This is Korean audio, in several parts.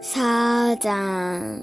사장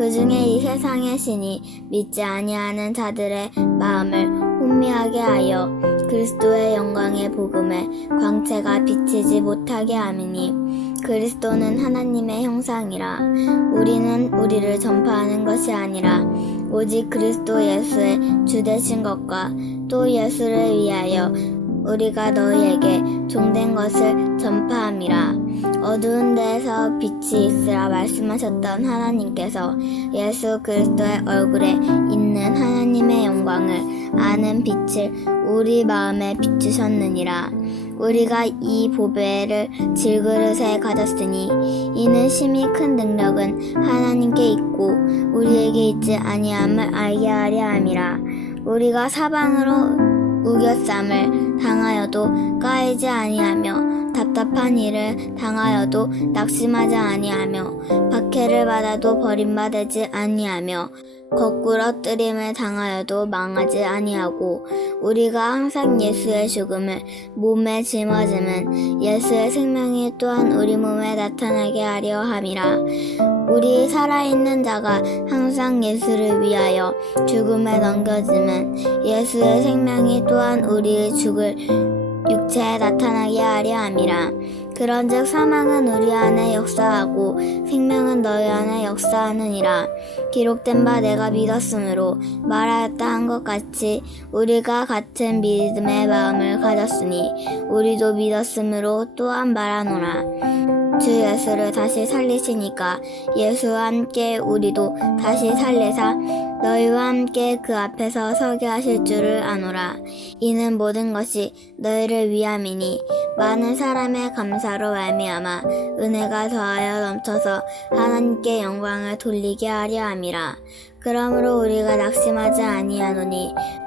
그 중에 이 세상의 신이 믿지 아니하는 자들의 마음을 혼미하게 하여 그리스도의 영광의 복음에 광채가 비치지 못하게 함이니 그리스도는 하나님의 형상이라. 우리는 우리를 전파하는 것이 아니라 오직 그리스도 예수의 주되신 것과 또 예수를 위하여 우리가 너희에게 종된 것을 전파함이라 어두운 데에서 빛이 있으라 말씀하셨던 하나님께서 예수 그리스도의 얼굴에 있는 하나님의 영광을 아는 빛을 우리 마음에 비추셨느니라. 우리가 이 보배를 질그릇에 가졌으니 이는 심히 큰 능력은 하나님께 있고 우리에게 있지 아니함을 알게 하려 함이라. 우리가 사방으로 우겨쌈을 당하여도 까이지 아니하며 답답한 일을 당하여도 낙심하지 아니하며 박해를 받아도 버림받지 아니하며 거꾸로 뜨림을 당하여도 망하지 아니하고 우리가 항상 예수의 죽음을 몸에 짊어짐은 예수의 생명이 또한 우리 몸에 나타나게 하려 함이라. 우리 살아있는 자가 항상 예수를 위하여 죽음에 넘겨짐은 예수의 생명이 또한 우리의 죽을 육체에 나타나게 하려 함이라. 그런즉 사망은 우리 안에 역사하고 생명은 너희 안에 역사하느니라. 기록된 바 내가 믿었으므로 말하였다 한 것 같이 우리가 같은 믿음의 마음을 가졌으니 우리도 믿었으므로 또한 말하노라. 주 예수를 다시 살리시니까 예수와 함께 우리도 다시 살리사 너희와 함께 그 앞에서 서게 하실 줄을 아노라. 이는 모든 것이 너희를 위함이니 많은 사람의 감사로 말미암아 은혜가 더하여 넘쳐서 하나님께 영광을 돌리게 하려 함이라. 그러므로 우리가 낙심하지 아니하노니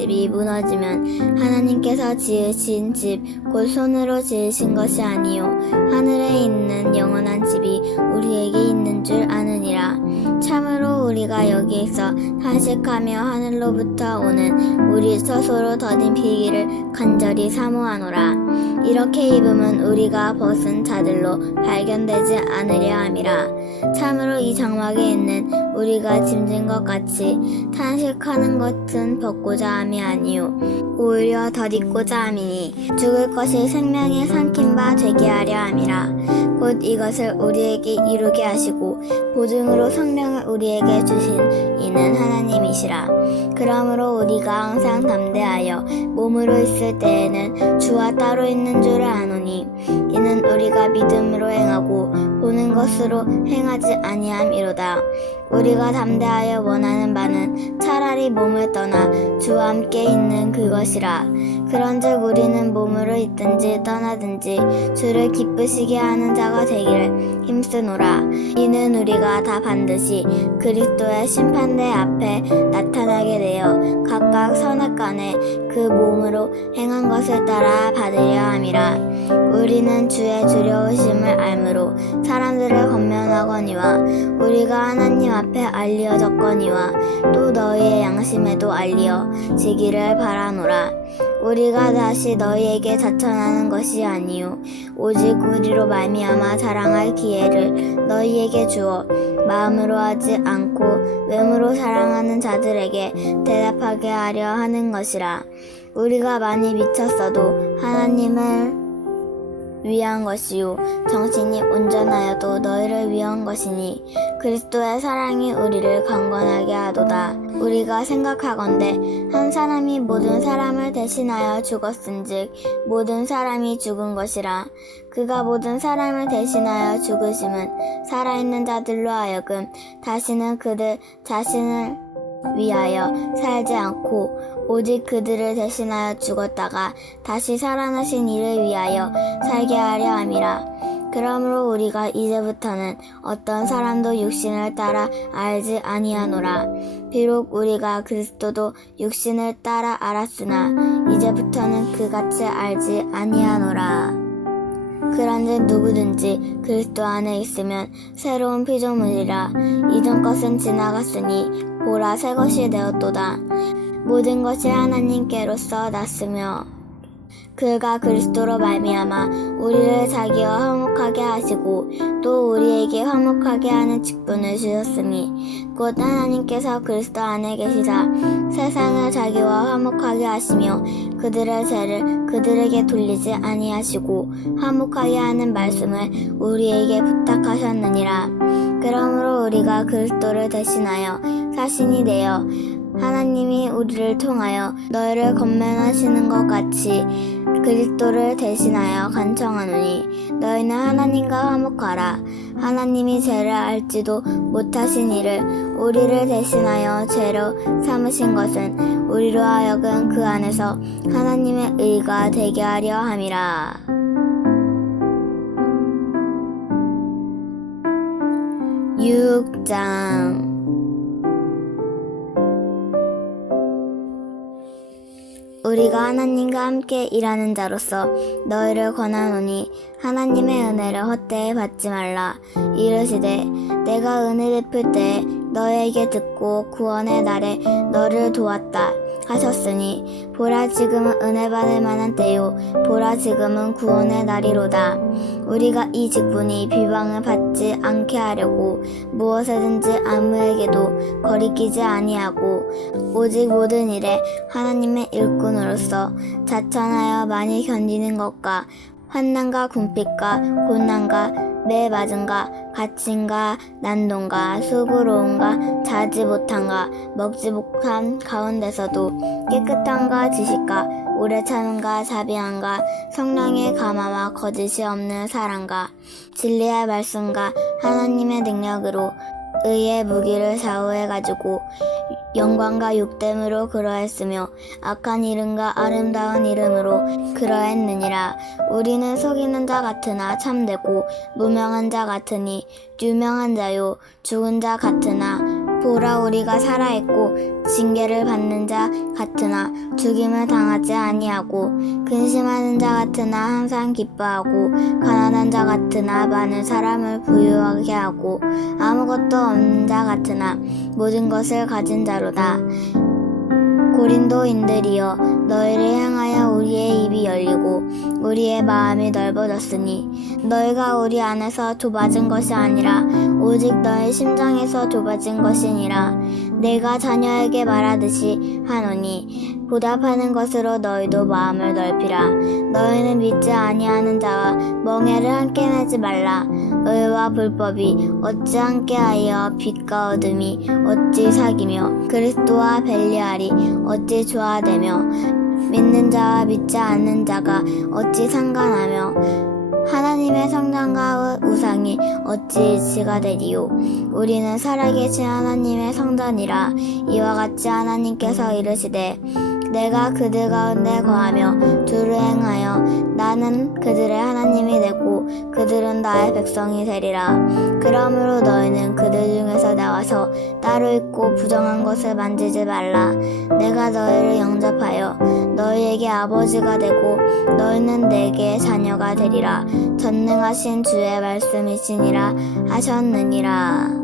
집이 무너지면 하나님께서 지으신 집 곧 손으로 지으신 것이 아니요. 하늘에 있는 영원한 집이 우리에게 있는 줄 아느니라. 참으로 우리가 여기에서 탄식하며 하늘로부터 오는 우리 스스로 더딘 비기를 간절히 사모하노라. 이렇게 입으면 우리가 벗은 자들로 발견되지 않으려 함이라. 참으로 이 장막에 있는 우리가 짐진 것 같이 탄식하는 것은 벗고자 함이 아니요 오히려 덧입고자 함이니 죽을 것이 생명에 삼킨 바 되게 하려 함이라. 곧 이것을 우리에게 이루게 하시고 보증으로 성령을 우리에게 주신 이는 하나님 이시라. 그러므로 우리가 항상 담대하여 몸으로 있을 때에는 주와 따로 있는 줄을 아노니 이는 우리가 믿음으로 행하고 보는 것으로 행하지 아니함이로다. 우리가 담대하여 원하는 바는 차라리 몸을 떠나 주와 함께 있는 그것이라. 그런즉 우리는 몸으로 있든지 떠나든지 주를 기쁘시게 하는 자가 되기를 힘쓰노라. 이는 우리가 다 반드시 그리스도의 심판대 앞에 나타나게 되어 각각 선악간에 그 몸으로 행한 것을 따라 받으려 함이라. 우리는 주의 두려우심을 알므로 사람들을 건면하거니와 우리가 하나님 앞에 알리어졌거니와 또 너희의 양심에도 알리어 지기를 바라노라 우리가 다시 너희에게 자천하는 것이 아니요. 오직 우리로 말미암아 자랑할 기회를 너희에게 주어 마음으로 하지 않고 외모로 사랑하는 자들에게 대답하게 하려 하는 것이라. 우리가 많이 미쳤어도 하나님을 위한 것이요. 정신이 온전하여도 너희를 위한 것이니 그리스도의 사랑이 우리를 강건하게 하도다 우리가 생각하건대 한 사람이 모든 사람을 대신하여 죽었은즉 모든 사람이 죽은 것이라 그가 모든 사람을 대신하여 죽으심은 살아있는 자들로 하여금 다시는 그들 자신을 위하여 살지 않고 오직 그들을 대신하여 죽었다가 다시 살아나신 이를 위하여 살게 하려 함이라. 그러므로 우리가 이제부터는 어떤 사람도 육신을 따라 알지 아니하노라. 비록 우리가 그리스도도 육신을 따라 알았으나 이제부터는 그같이 알지 아니하노라. 그런즉 누구든지 그리스도 안에 있으면 새로운 피조물이라 이전 것은 지나갔으니 보라 새 것이 되었도다 모든 것이 하나님께로서 났으며 그가 그리스도로 말미암아 우리를 자기와 화목하게 하시고 또 우리에게 화목하게 하는 직분을 주셨으니 곧 하나님께서 그리스도 안에 계시사 세상을 자기와 화목하게 하시며 그들의 죄를 그들에게 돌리지 아니하시고 화목하게 하는 말씀을 우리에게 부탁하셨느니라. 그러므로 우리가 그리스도를 대신하여 사신이 되어 하나님이 우리를 통하여 너희를 건면하시는 것 같이 그리스도를 대신하여 간청하노니 너희는 하나님과 화목하라 하나님이 죄를 알지도 못하신 이를 우리를 대신하여 죄로 삼으신 것은 우리로 하여금 그 안에서 하나님의 의가 되게 하려 함이라. 6장 우리가 하나님과 함께 일하는 자로서 너희를 권하노니 하나님의 은혜를 헛되이 받지 말라. 이르시되 내가 은혜 베풀 때 너에게 듣고 구원의 날에 너를 도왔다 하셨으니 보라 지금은 은혜 받을 만한 때요. 보라 지금은 구원의 날이로다. 우리가 이 직분이 비방을 받지 않게 하려고 무엇이든지 아무에게도 거리끼지 아니하고 오직 모든 일에 하나님의 일꾼으로서 자천하여 많이 견디는 것과 환난과 궁핍과 고난과 매 맞은가? 갇힘과 난동과 수고로움과 자지 못함과 먹지 못한 가운데서도 깨끗함과 지식과 오래 참음과 자비함과 성령의 감화와 거짓이 없는 사랑과 진리의 말씀과 하나님의 능력으로 의의 무기를 좌우해 가지고 영광과 육됨으로 그러했으며 악한 이름과 아름다운 이름으로 그러했느니라. 우리는 속이는 자 같으나 참되고 무명한 자 같으니 유명한 자요 죽은 자 같으나 보라 우리가 살아 있고 징계를 받는 자 같으나 죽임을 당하지 아니하고 근심하는 자 같으나 항상 기뻐하고 가난한 자 같으나 많은 사람을 부유하게 하고 아무것도 없는 자 같으나 모든 것을 가진 자로다. 고린도인들이여 너희를 향하여 우리의 입이 열리고 우리의 마음이 넓어졌으니 너희가 우리 안에서 좁아진 것이 아니라 오직 너희 심장에서 좁아진 것이니라. 내가 자녀에게 말하듯이 하노니 보답하는 것으로 너희도 마음을 넓히라. 너희는 믿지 아니하는 자와 멍해를 함께 내지 말라. 의와 불법이 어찌 함께하여 빛과 어둠이 어찌 사귀며 그리스도와 벨리알이 어찌 조화되며 믿는 자와 믿지 않는 자가 어찌 상관하며 하나님의 성전과 우상이 어찌 일치가 되리요? 우리는 살아계신 하나님의 성전이라 이와 같이 하나님께서 이르시되 내가 그들 가운데 거하며 행하여 나는 그들의 하나님이 되고 그들은 나의 백성이 되리라. 그러므로 너희는 그들 중에서 나와서 따로 있고 부정한 것을 만지지 말라. 내가 너희를 영접하여 너희에게 아버지가 되고 너희는 내게 자녀가 되리라. 전능하신 주의 말씀이시니라 하셨느니라